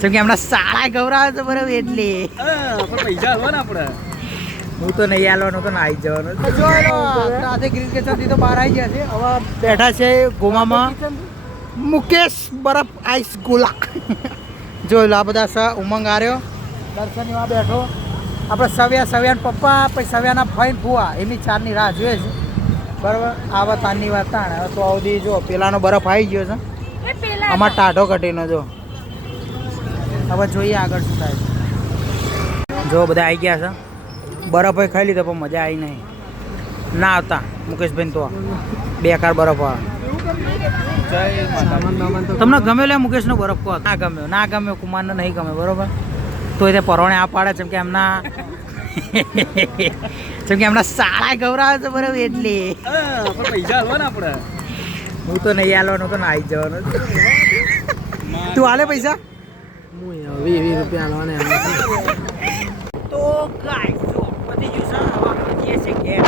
કેમ કે હમણાં સાડા ગવરાવે છે બરાબર એટલે પૈસા આલવા ને આપણે. હું તો નહીં આલવાનું તો નાઈ જવાનું. આજે ગ્રીન કિચનથી તો બહાર આવી ગયા છે. હવે બેઠા છે ગોમામાં મુકેશ બરફ આઈસ ગોલા. જોઈ લો આ બધા ઉમંગ આર્યો દર્શનની માં બેઠો. આપણે સવ્યાના પપ્પા પછી સવ્યાના ફઈન ફુવા એમની ચારની રાહ જોઈએ છે બરાબર. આવા તારની વાત તાણ હવે તો અવધી જો પેલાનો બરફ આવી ગયો છે આમાં ટાઢો કટીનો જો. હવે જોઈએ આગળ શું થાય. જો બધા આવી ગયા છે બરફ હોય ખાઈ લીધો પણ મજા આવી નહીં ના આવતા મુકેશભાઈ તો બેકાર બરફ આવે. તમને ગમ્યો લે મુકેશનો બરફ કહો. ના ગમ્યો કુમારને નહીં ગમે બરોબર. તો એ પરોણે આ પાડે છે કે એમના સાડા ગવરાવે છે બરાબર એટલે પૈસા આલવા ને આપણે. હું તો નહીં આલવાનું તો નાઈ જવાનું. તું હાલે પૈસા 20 રૂપિયા આલવાને. તો ગાઈસ જો બધી જો સર હવે અમે જઈએ છીએ ઘેર.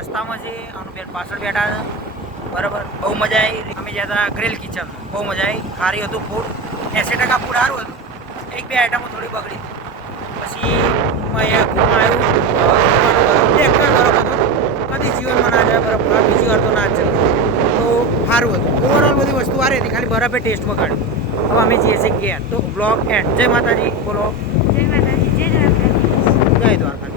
રસ્તામાં છે આનું બેન પાછળ બેઠા છે બરાબર. બહુ મજા આવી. અમે ગયા હતા ગ્રીલ કિચન બહુ મજા આવી. સારી હતું ફૂડ 80% ફૂડ સારું હતું. એક બે આઈટમો થોડી બગડી પછી આવ્યું કદી જીવનમાં ના જાય બરફ બીજી વાર તો ના જ ચાલે. તો સારું હતું ઓવરઓલ બધી વસ્તુ સારી હતી ખાલી બરફે ટેસ્ટ વગાડ્યું. હવે અમે જઈએ છીએ ઘેર. તો બ્લોગ એન્ડ. જય માતાજી બોલો. જય માતાજી જય દ્વારકા. જય દ્વારકા.